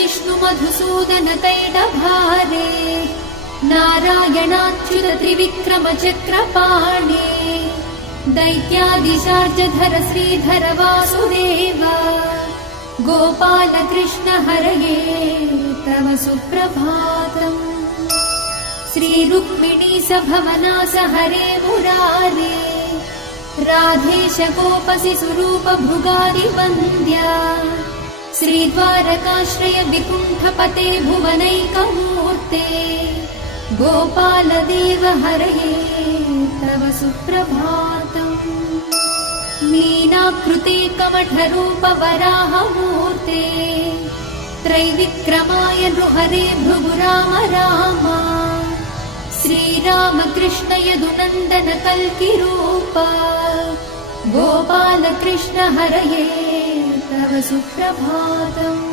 विष्णु मधुसूदन कैटभारे नारायणाच्युत त्रिविक्रम चक्रपाणे दैत्यादिशार्जधर श्रीधर वासुदेव गोपाल कृष्ण हरये तव सुप्रभातम्। श्री रुक्मिणी सभवनास हरे मुरारे राधेश गोपसि स्वरूप भृगादि वन्द्या श्रीद्वारकाश्रय विकुण्ठपते भुवनैकमूर्ते गोपाल देव हरये तव सुप्रभातम्। मीनाकृते कमठरूप वराहमूर्ते त्रैविक्रमाय नृहरे भृगु राम राम श्रीराम कृष्ण यदुनन्दन कल्किरूप गोपाल कृष्ण हरये तव सुप्रभातम्।